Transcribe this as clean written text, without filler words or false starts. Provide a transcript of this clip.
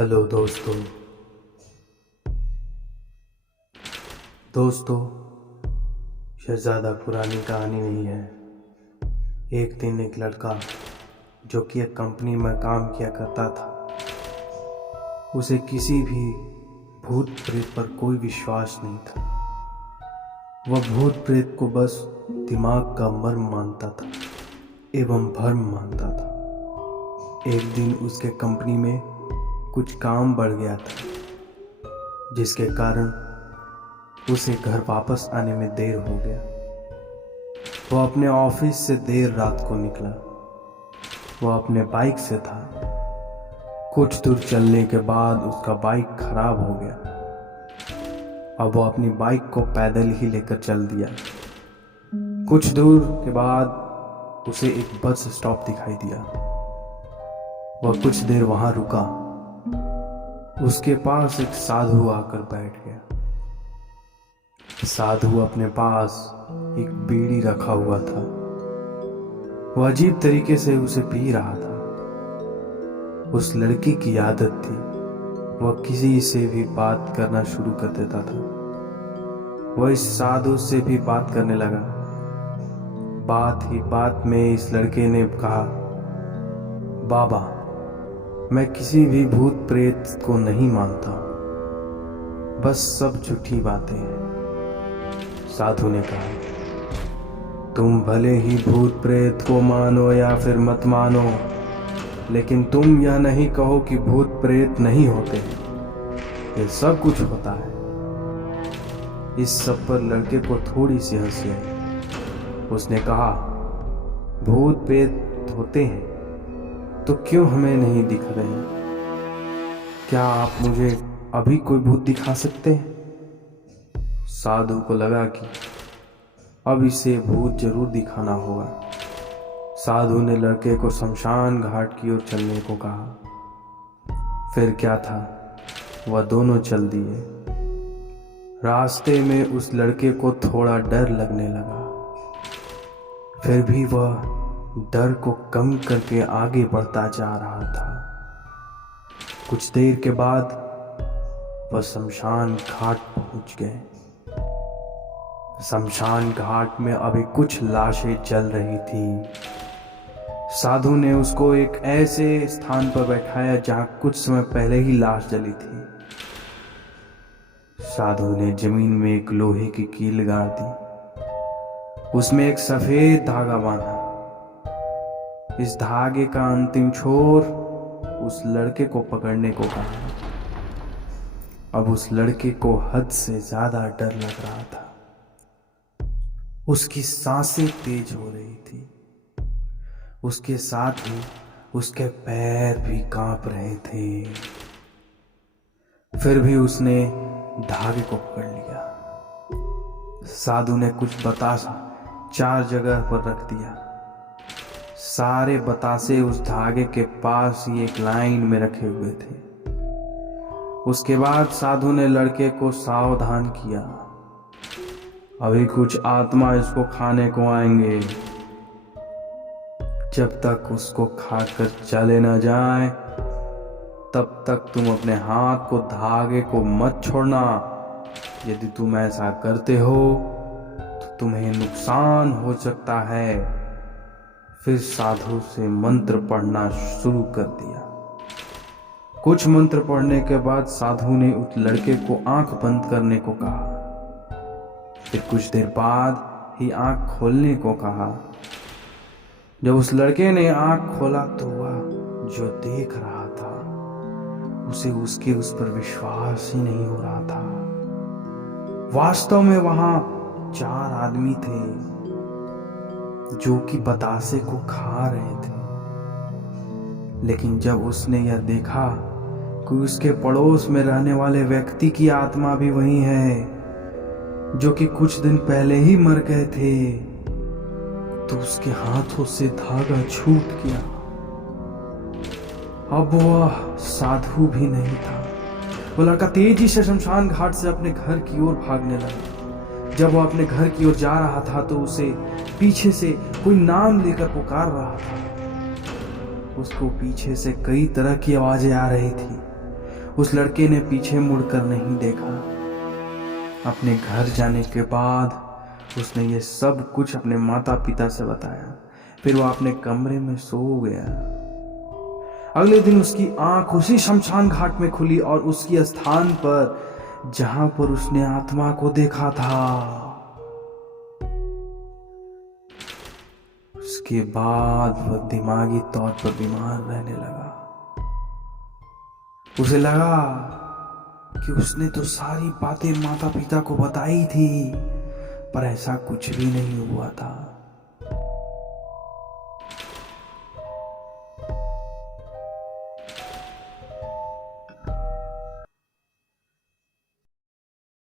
Hello दोस्तों। यह ज़्यादा पुरानी कहानी नहीं है। एक दिन एक लड़का जो कि एक कंपनी में काम किया करता था, उसे किसी भी भूत प्रेत पर कोई विश्वास नहीं था। वह भूत प्रेत को बस दिमाग का मर्म मानता था एवं भर्म मानता था। एक दिन उसके कंपनी में कुछ काम बढ़ गया था, जिसके कारण उसे घर वापस आने में देर हो गया। वह अपने ऑफिस से देर रात को निकला। वह अपने बाइक से था। कुछ दूर चलने के बाद उसका बाइक खराब हो गया। अब वह अपनी बाइक को पैदल ही लेकर चल दिया। कुछ दूर के बाद उसे एक बस स्टॉप दिखाई दिया। वह कुछ देर वहां रुका। उसके पास एक साधु आकर बैठ गया। साधु अपने पास एक बीड़ी रखा हुआ था। वह अजीब तरीके से उसे पी रहा था। उस लड़की की आदत थी, वह किसी से भी बात करना शुरू कर देता था। वह इस साधु से भी बात करने लगा। बात ही बात में इस लड़के ने कहा, बाबा, मैं किसी भी भूत प्रेत को नहीं मानता, बस सब झूठी बातें हैं। साधु ने कहा, तुम भले ही भूत प्रेत को मानो या फिर मत मानो, लेकिन तुम यह नहीं कहो कि भूत प्रेत नहीं होते हैं। ये सब कुछ होता है। इस सब पर लड़के को थोड़ी सी हंसी आई। उसने कहा, भूत प्रेत होते हैं तो क्यों हमें नहीं दिख रहे? क्या आप मुझे अभी कोई भूत दिखा सकते हैं? साधु को लगा कि अब इसे भूत जरूर दिखाना होगा। साधु ने लड़के को शमशान घाट की ओर चलने को कहा। फिर क्या था, वह दोनों चल दिए। रास्ते में उस लड़के को थोड़ा डर लगने लगा। फिर भी वह डर को कम करके आगे बढ़ता जा रहा था। कुछ देर के बाद वह शमशान घाट पहुंच गए। शमशान घाट में अभी कुछ लाशें जल रही थी। साधु ने उसको एक ऐसे स्थान पर बैठाया जहां कुछ समय पहले ही लाश जली थी। साधु ने जमीन में एक लोहे की कील गाड़ दी। उसमें एक सफेद धागा बांधा। इस धागे का अंतिम छोर उस लड़के को पकड़ने को कहा। अब उस लड़के को हद से ज्यादा डर लग रहा था। उसकी सांसें तेज हो रही थी। उसके साथ ही उसके पैर भी कांप रहे थे। फिर भी उसने धागे को पकड़ लिया। साधु ने कुछ बतासा 4 जगह पर रख दिया। सारे बतासे उस धागे के पास ही एक लाइन में रखे हुए थे। उसके बाद साधु ने लड़के को सावधान किया, अभी कुछ आत्मा इसको खाने को आएंगे। जब तक उसको खाकर चले न जाए, तब तक तुम अपने हाथ को धागे को मत छोड़ना। यदि तुम ऐसा करते हो तो तुम्हें नुकसान हो सकता है। फिर साधु से मंत्र पढ़ना शुरू कर दिया। कुछ मंत्र पढ़ने के बाद साधु ने उस लड़के को आंख बंद करने को कहा। फिर कुछ देर बाद ही आंख खोलने को कहा। जब उस लड़के ने आंख खोला तो वह जो देख रहा था उसे उस पर विश्वास ही नहीं हो रहा था। वास्तव में वहां 4 आदमी थे जो कि बतासे को खा रहे थे। लेकिन जब उसने यह देखा कि उसके पड़ोस में रहने वाले व्यक्ति की आत्मा भी वही है जो कि कुछ दिन पहले ही मर गए थे, तो उसके हाथों से धागा छूट गया। अब वह साधु भी नहीं था। वो लड़का तेजी से शमशान घाट से अपने घर की ओर भागने लगा। जब वो अपने घर की ओर जा रहा था तो उसे पीछे से कोई नाम लेकर पुकार रहा था। उसको पीछे से कई तरह की आवाजें आ रही थी। उस लड़के ने पीछे मुड़कर नहीं देखा। अपने घर जाने के बाद उसने ये सब कुछ अपने माता पिता से बताया। फिर वो अपने कमरे में सो गया। अगले दिन उसकी आंख उसी शमशान घाट में खुली और उसकी स्थान पर जहां पर उसने आत्मा को देखा था। उसके बाद वह दिमागी तौर पर बीमार रहने लगा। उसे लगा कि उसने तो सारी बातें माता पिता को बताई थी, पर ऐसा कुछ भी नहीं हुआ था।